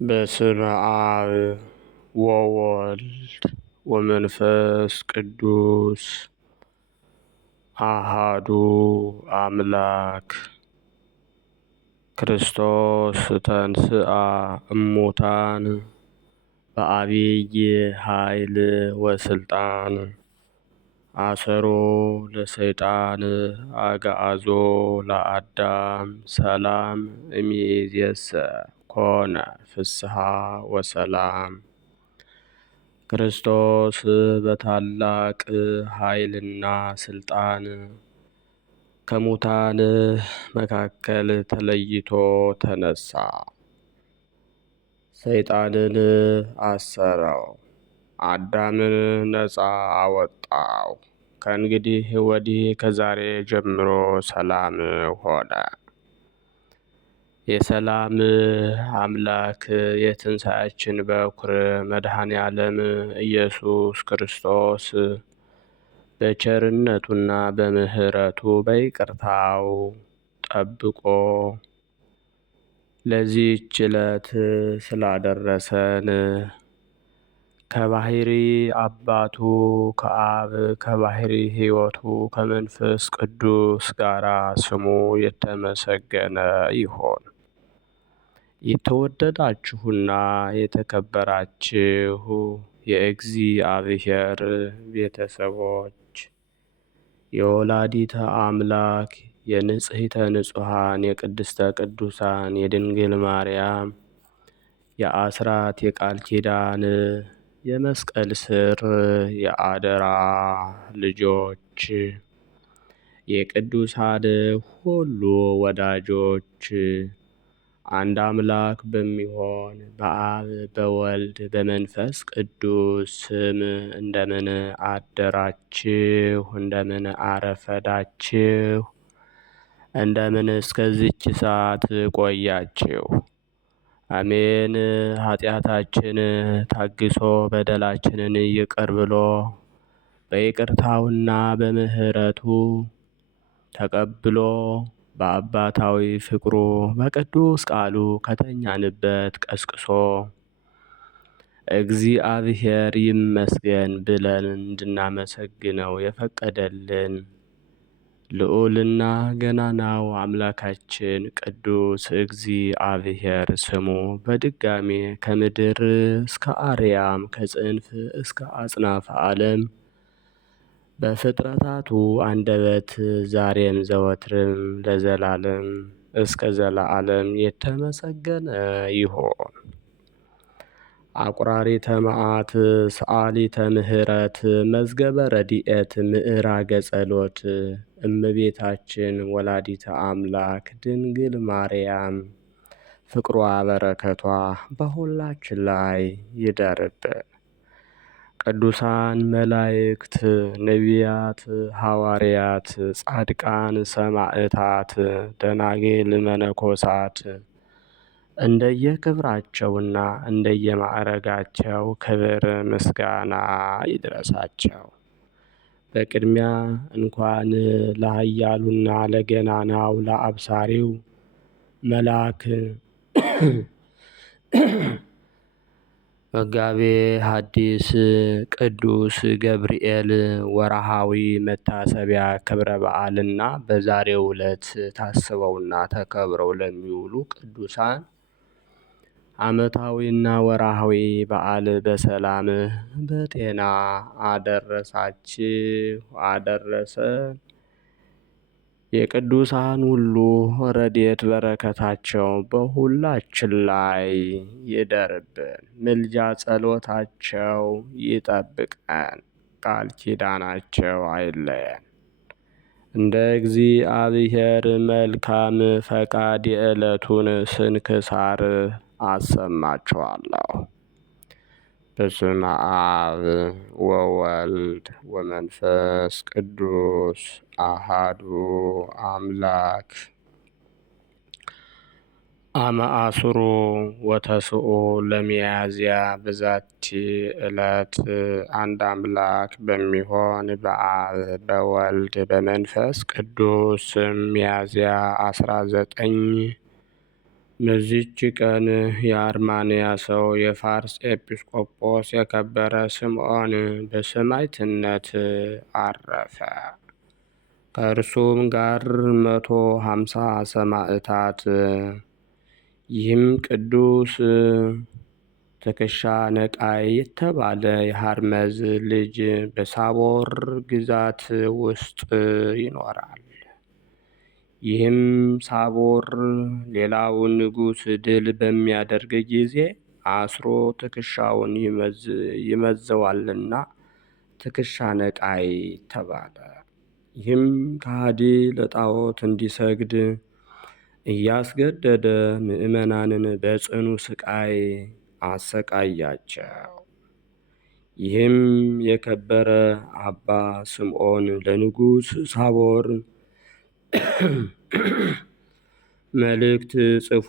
በስመ አብ ወወልድ ወመንፈስ ቅዱስ አሃዱ አምላክ ክርስቶስ ተንሥአ እሙታን በዐቢይ ኃይል ወሥልጣን አሰሮ ለሰይጣን አግዓዞ ለአዳም ሰላም እምይእዜሰ ኮነ ፍስሐ ወሰላም። ክርስቶስ በታላቅ ኃይልና ሥልጣን ከሙታን መካከል ተለይቶ ተነሣ። ሰይጣንን አሰረው፣ አዳምን ነፃ አወጣው። ከእንግዲህ ወዲህ ከዛሬ ጀምሮ ሰላም ሆነ። የሰላም አምላክ የትንሣኤያችን በኩር መድኃኔ ዓለም ኢየሱስ ክርስቶስ በቸርነቱና በምሕረቱ በይቅርታው ጠብቆ ለዚህች ዕለት ስላደረሰን ከባሕሪ አባቱ ከአብ ከባሕሪ ሕይወቱ ከመንፈስ ቅዱስ ጋር ስሙ የተመሰገነ ይሁን። የተወደዳችሁና የተከበራችሁ የእግዚአብሔር ቤተሰቦች የወላዲተ አምላክ የንጽሕተ ንጹሐን የቅድስተ ቅዱሳን የድንግል ማርያም የአስራት የቃል ኪዳን የመስቀል ስር የአደራ ልጆች የቅዱሳን ሁሉ ወዳጆች አንድ አምላክ በሚሆን በአብ በወልድ በመንፈስ ቅዱስ ስም እንደምን አደራችሁ? እንደምን አረፈዳችሁ? እንደምን እስከዚች ሰዓት ቆያችሁ? አሜን። ኃጢአታችን ታግሶ በደላችንን ይቅር ብሎ በይቅርታውና በምሕረቱ ተቀብሎ በአባታዊ ፍቅሩ በቅዱስ ቃሉ ከተኛንበት ቀስቅሶ እግዚአብሔር ይመስገን ብለን እንድናመሰግነው የፈቀደልን ልዑልና ገናናው አምላካችን ቅዱስ እግዚአብሔር ስሙ በድጋሜ ከምድር እስከ አርያም ከጽንፍ እስከ አጽናፈ ዓለም በፍጥረታቱ አንደበት ዛሬም ዘወትርም ለዘላለም እስከ ዘለዓለም የተመሰገነ ይሁን። አቁራሪተ መዓት ሰአሊተ ምሕረት መዝገበ ረድኤት ምዕራገ ጸሎት እመቤታችን ወላዲተ አምላክ ድንግል ማርያም ፍቅሯ በረከቷ በሁላችን ላይ ይደርብን። ቅዱሳን መላእክት፣ ነቢያት፣ ሐዋርያት፣ ጻድቃን፣ ሰማዕታት፣ ደናግል፣ መነኮሳት እንደየክብራቸውና እንደየማዕረጋቸው ክብር ምስጋና ይድረሳቸው። በቅድሚያ እንኳን ለኃያሉና ለገናናው ለአብሳሪው መልአክ መጋቤ ሐዲስ ቅዱስ ገብርኤል ወርኃዊ መታሰቢያ ክብረ በዓልና በዛሬው ዕለት ታስበውና ተከብረው ለሚውሉ ቅዱሳን ዓመታዊና ወርኃዊ በዓል በሰላም በጤና አደረሳችሁ አደረሰን። የቅዱሳን ሁሉ ረድኤት በረከታቸው በሁላችን ላይ ይደርብን። ምልጃ ጸሎታቸው ይጠብቀን። ቃል ኪዳናቸው አይለየን። እንደ እግዚአብሔር መልካም ፈቃድ የዕለቱን ስንክሳር አሰማችኋለሁ። በስመ አብ ወወልድ ወመንፈስ ቅዱስ አሃዱ አምላክ አመ አስሩ ወተስዑ ለሚያዝያ በዛቲ ዕለት አንድ አምላክ በሚሆን በአብ በወልድ በመንፈስ ቅዱስ ሚያዝያ 19 በዚህች ቀን የአርማንያ ሰው የፋርስ ኤጲስቆጶስ የከበረ ስምዖን በሰማዕትነት አረፈ። ከእርሱም ጋር 150 ሰማዕታት። ይህም ቅዱስ ትከሻ ነቃይ የተባለ የሃርመዝ ልጅ በሳቦር ግዛት ውስጥ ይኖራል። ይህም ሳቦር ሌላውን ንጉሥ ድል በሚያደርግ ጊዜ አስሮ ትከሻውን ይመዘዋልና ትከሻ ነቃይ ተባለ። ይህም ከሃዲ ለጣዖት እንዲሰግድ እያስገደደ ምዕመናንን በጽኑ ስቃይ አሰቃያቸው። ይህም የከበረ አባ ስምዖን ለንጉሥ ሳቦር መልእክት ጽፎ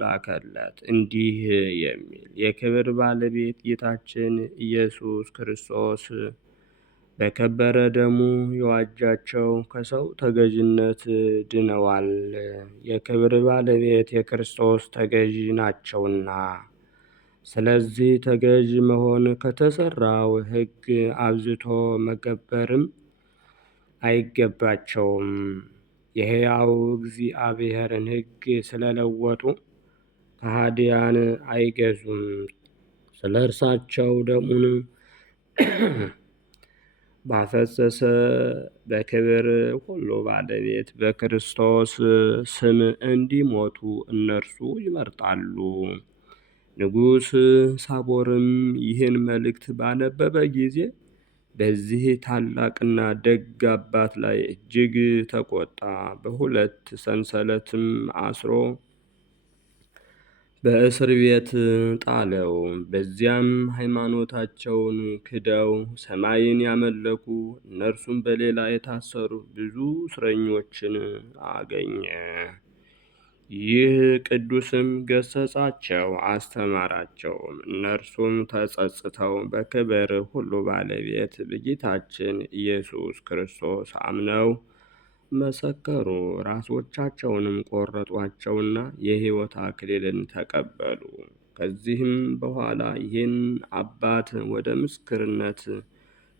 ላከለት እንዲህ የሚል የክብር ባለቤት ጌታችን ኢየሱስ ክርስቶስ በከበረ ደሙ የዋጃቸው ከሰው ተገዥነት ድነዋል። የክብር ባለቤት የክርስቶስ ተገዥ ናቸውና። ስለዚህ ተገዥ መሆን ከተሰራው ሕግ አብዝቶ መገበርም አይገባቸውም። የሕያው እግዚአብሔርን ሕግ ስለለወጡ ከሃዲያን አይገዙም። ስለ እርሳቸው ደሙን ባፈሰሰ በክብር ሁሉ ባለቤት በክርስቶስ ስም እንዲሞቱ እነርሱ ይመርጣሉ። ንጉሥ ሳቦርም ይህን መልእክት ባነበበ ጊዜ በዚህ ታላቅና ደግ አባት ላይ እጅግ ተቆጣ። በሁለት ሰንሰለትም አስሮ በእስር ቤት ጣለው። በዚያም ሃይማኖታቸውን ክደው ሰማይን ያመለኩ እነርሱም በሌላ የታሰሩ ብዙ እስረኞችን አገኘ። ይህ ቅዱስም ገሰጻቸው፣ አስተማራቸውም። እነርሱም ተጸጽተው በክብር ሁሉ ባለቤት በጌታችን ኢየሱስ ክርስቶስ አምነው መሰከሩ። ራሶቻቸውንም ቆረጧቸውና የሕይወት አክሊልን ተቀበሉ። ከዚህም በኋላ ይህን አባት ወደ ምስክርነት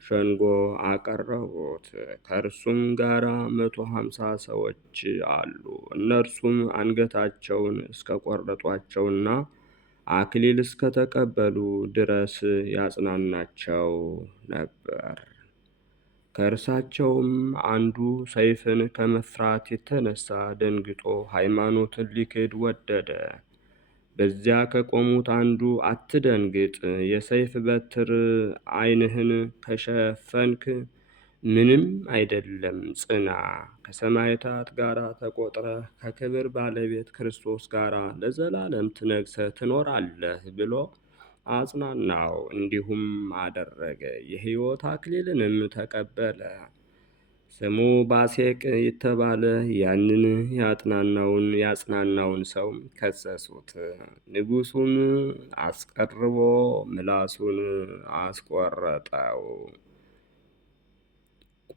ሸንጎ አቀረቡት። ከእርሱም ጋር 150 ሰዎች አሉ። እነርሱም አንገታቸውን እስከቆረጧቸውና አክሊል እስከተቀበሉ ድረስ ያጽናናቸው ነበር። ከእርሳቸውም አንዱ ሰይፍን ከመፍራት የተነሳ ደንግጦ ሃይማኖትን ሊክድ ወደደ። በዚያ ከቆሙት አንዱ አትደንግጥ፣ የሰይፍ በትር ዓይንህን ከሸፈንክ ምንም አይደለም፣ ጽና፣ ከሰማዕታት ጋር ተቆጥረህ ከክብር ባለቤት ክርስቶስ ጋር ለዘላለም ትነግሠ ትኖራለህ ብሎ አጽናናው። እንዲሁም አደረገ። የሕይወት አክሊልንም ተቀበለ። ስሙ ባሴቅ የተባለ ያንን ያጽናናውን ሰው ከሰሱት። ንጉሡም አስቀርቦ ምላሱን አስቆረጠው፣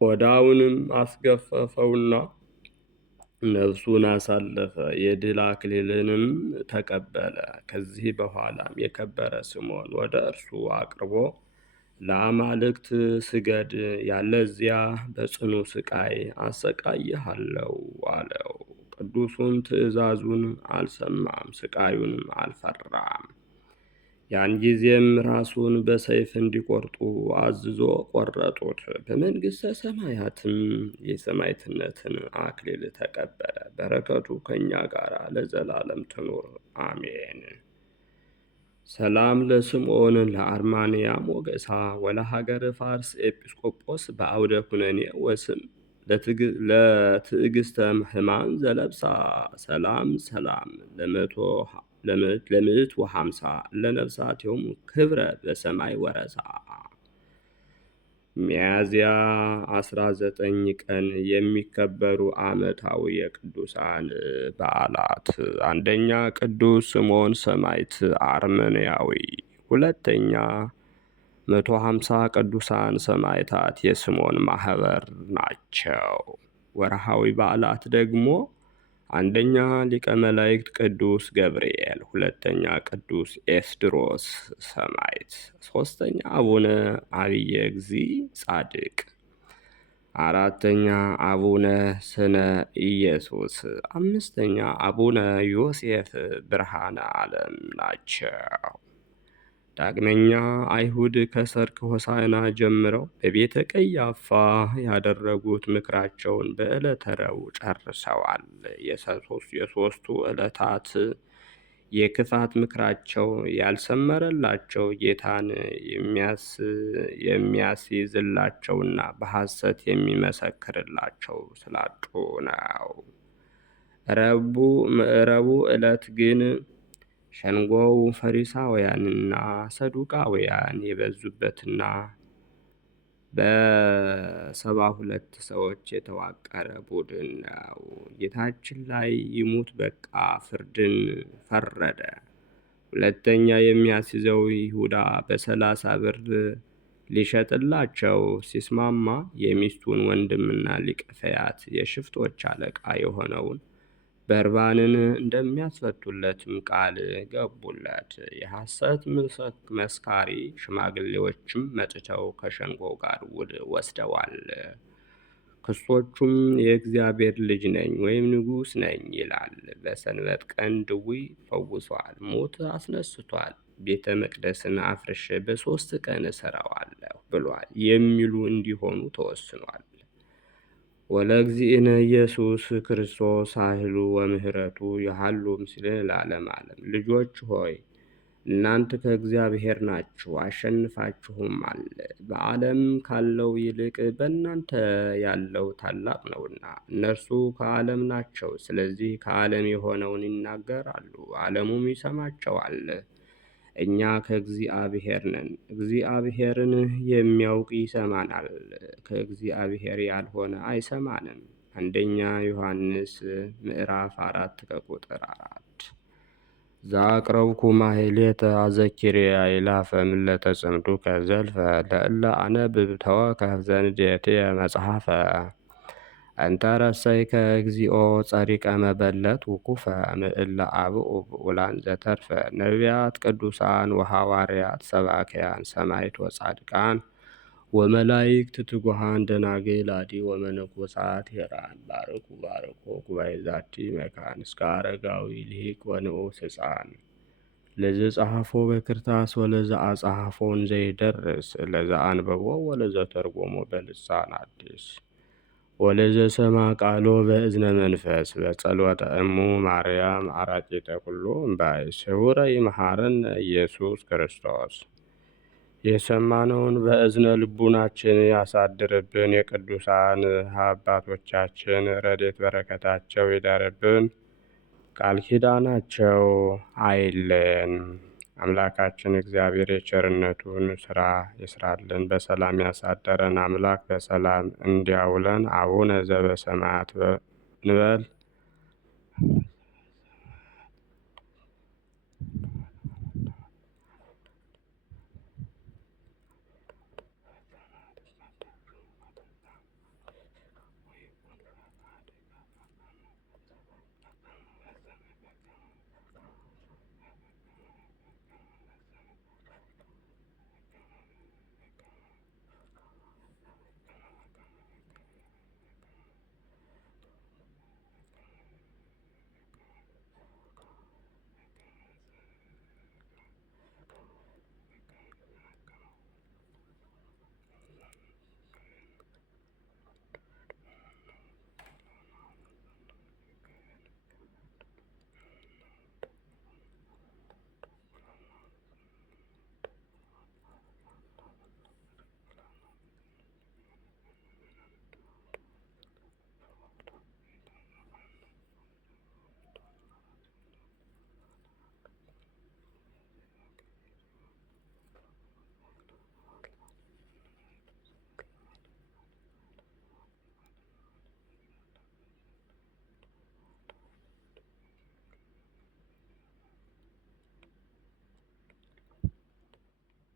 ቆዳውንም አስገፈፈውና ነፍሱን አሳለፈ። የድል አክሊልንም ተቀበለ። ከዚህ በኋላም የከበረ ስምዖን ወደ እርሱ አቅርቦ ለአማልክት ስገድ፣ ያለዚያ በጽኑ ስቃይ አሰቃይሃለሁ አለው። ቅዱሱም ትእዛዙን አልሰማም፣ ስቃዩንም አልፈራም። ያን ጊዜም ራሱን በሰይፍ እንዲቆርጡ አዝዞ ቆረጡት። በመንግሥተ ሰማያትም የሰማዕትነትን አክሊል ተቀበለ። በረከቱ ከእኛ ጋር ለዘላለም ትኑር አሜን። ሰላም ለስምዖን ለአርማንያ ሞገሳ ወለሀገረ ፋርስ ኤጲስቆጶስ በአውደ ኩነኔ ወስም ለትዕግስተ ሕማም ዘለብሳ ሰላም ለምዕት ወሃምሳ ለነፍሳቲሆሙ ክብረ በሰማይ ወረሳ። ሚያዝያ 19 ቀን የሚከበሩ ዓመታዊ የቅዱሳን በዓላት፣ አንደኛ ቅዱስ ስምዖን ሰማዕት አርመንያዊ፣ ሁለተኛ 150 ቅዱሳን ሰማዕታት የስምዖን ማኅበር ናቸው። ወርሃዊ በዓላት ደግሞ አንደኛ ሊቀ መላእክት ቅዱስ ገብርኤል፣ ሁለተኛ ቅዱስ ኤስድሮስ ሰማዕት፣ ሶስተኛ አቡነ አብየ እግዚእ ጻድቅ፣ አራተኛ አቡነ ስነ ኢየሱስ፣ አምስተኛ አቡነ ዮሴፍ ብርሃነ ዓለም ናቸው። ዳግመኛ አይሁድ ከሰርክ ሆሳዕና ጀምረው በቤተ ቀያፋ ያደረጉት ምክራቸውን በዕለተ ረቡዕ ጨርሰዋል። የሦስቱ ዕለታት የክፋት ምክራቸው ያልሰመረላቸው ጌታን የሚያስይዝላቸውና በሐሰት የሚመሰክርላቸው ስላጡ ነው። ረቡዕ ዕለት ግን ሸንጎው ፈሪሳውያንና ሰዱቃውያን የበዙበትና በ72 ሰዎች የተዋቀረ ቡድን ነው። ጌታችን ላይ ይሙት በቃ ፍርድን ፈረደ። ሁለተኛ የሚያስይዘው ይሁዳ በ30 ብር ሊሸጥላቸው ሲስማማ የሚስቱን ወንድምና ሊቀ ፈያት የሽፍቶች አለቃ የሆነውን በርባንን እንደሚያስፈቱለትም ቃል ገቡለት። የሐሰት መስካሪ ሽማግሌዎችም መጥተው ከሸንጎው ጋር ውል ወስደዋል። ክሶቹም የእግዚአብሔር ልጅ ነኝ ወይም ንጉሥ ነኝ ይላል፣ በሰንበት ቀን ድውይ ፈውሷል፣ ሙት አስነስቷል፣ ቤተ መቅደስን አፍርሼ በ3 ቀን እሰራዋለሁ ብሏል የሚሉ እንዲሆኑ ተወስኗል። ወለእግዚእነ ኢየሱስ ክርስቶስ ኃይሉ ወምህረቱ ያሃሉ ምስሌነ ለዓለመ ዓለም። ልጆች ሆይ እናንተ ከእግዚአብሔር ናችሁ፣ አሸንፋችሁማል። በዓለም ካለው ይልቅ በእናንተ ያለው ታላቅ ነውና። እነርሱ ከዓለም ናቸው፣ ስለዚህ ከዓለም የሆነውን ይናገራሉ፣ ዓለሙም ይሰማቸዋል። እኛ ከእግዚአብሔር ነን፣ እግዚአብሔርን የሚያውቅ ይሰማናል፣ ከእግዚአብሔር ያልሆነ አይሰማንም። አንደኛ ዮሐንስ ምዕራፍ 4 ከቁጥር 4። ዛቅረብኩ ማሕሌተ አዘኪርያ ይላፈ ምለተ ጽምዱከ ዘልፈ ለእለ አነብብ ተወከፍ ዘንዴትየ መጽሐፈ እንተ ረሰይከ እግዚኦ ጸሪቀ መበለት ውኩፈ ምእለ አብኡ ብኡላን ዘተርፈ ነቢያት ቅዱሳን ወሐዋርያት ሰባክያን ሰማዕት ወጻድቃን ወመላእክት ትጉሃን ደናግል አዲ ወመነኮሳት ሄራን ባርኩ ባርኮ ጉባኤ ዛቲ መካን እስከ አረጋዊ ልሂቅ ወንዑስ ሕፃን ለዘ ጸሐፎ በክርታስ ወለዘ አጸሐፎን ዘይደርስ ለዘ አንበቦ ወለዘ ተርጎሞ በልሳን አዲስ ወለዘ ሰማ ቃሎ በእዝነ መንፈስ በጸሎተ እሙ ማርያም አራቂተ ኩሉ እምባይ ስውረ ይመሐረነ ኢየሱስ ክርስቶስ። የሰማነውን በእዝነ ልቡናችን ያሳድርብን። የቅዱሳን አባቶቻችን ረድኤት በረከታቸው ይደርብን። ቃል ኪዳናቸው አይለየን። አምላካችን እግዚአብሔር የቸርነቱን ስራ ይስራልን። በሰላም ያሳደረን አምላክ በሰላም እንዲያውለን። አቡነ ዘበሰማያት እንበል።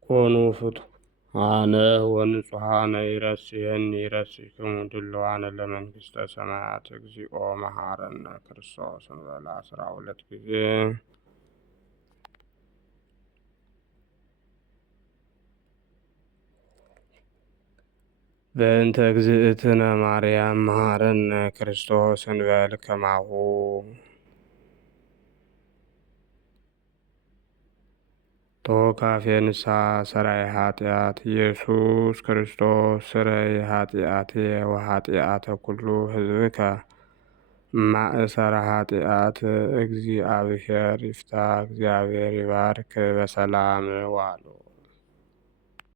ኮኑ ፍቱ አነ ወንጹሐነ ይረስየኒ ይረስይክሙ ድልዋነ ለመንግሥተ ሰማያት እግዚኦ መሐረነ ክርስቶስ እንበለ 12 ጊዜ። በእንተ እግዝእትነ ማርያም መሐረነ ክርስቶስ እንበል ከማሁ። ተወካፌ ንስሐ ሠራይ ኃጢአት ኢየሱስ ክርስቶስ ስረይ ኃጢአቴ ወኃጢአተ ኩሉ ሕዝብከ ማእሰረ ኃጢአት እግዚአብሔር ይፍታ። እግዚአብሔር ይባርክ። በሰላም ዋሉ።